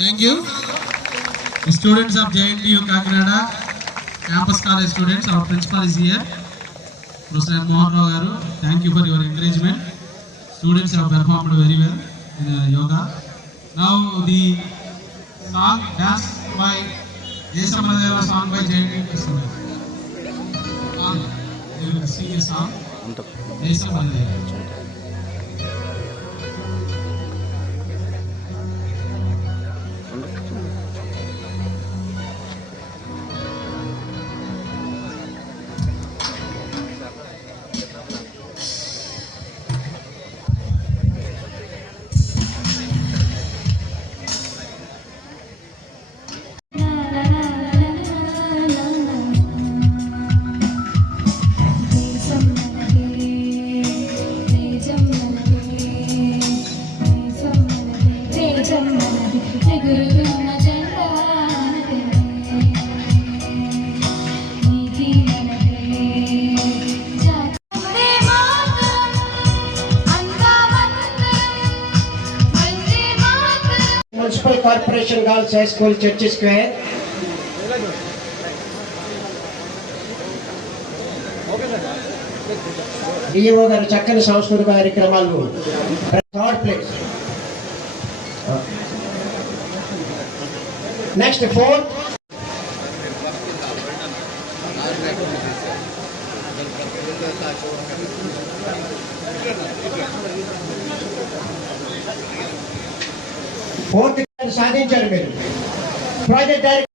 Thank you. The students of JNTU Kakinada Campus College students, our principal is here, Professor Mohan Rao Garu. Thank you for your encouragement. Students have performed very well in yoga. Now the song dance by Desamanadeva song by JNTU students. They will sing a song. Desamanadeva. Municipal Corporation Girls High School, Church Square. DO గారు చక్కని సాంస్కృతిక కార్యక్రమాలు. Third place. Next fourth. Fourth సాధించారు మీరు. Project director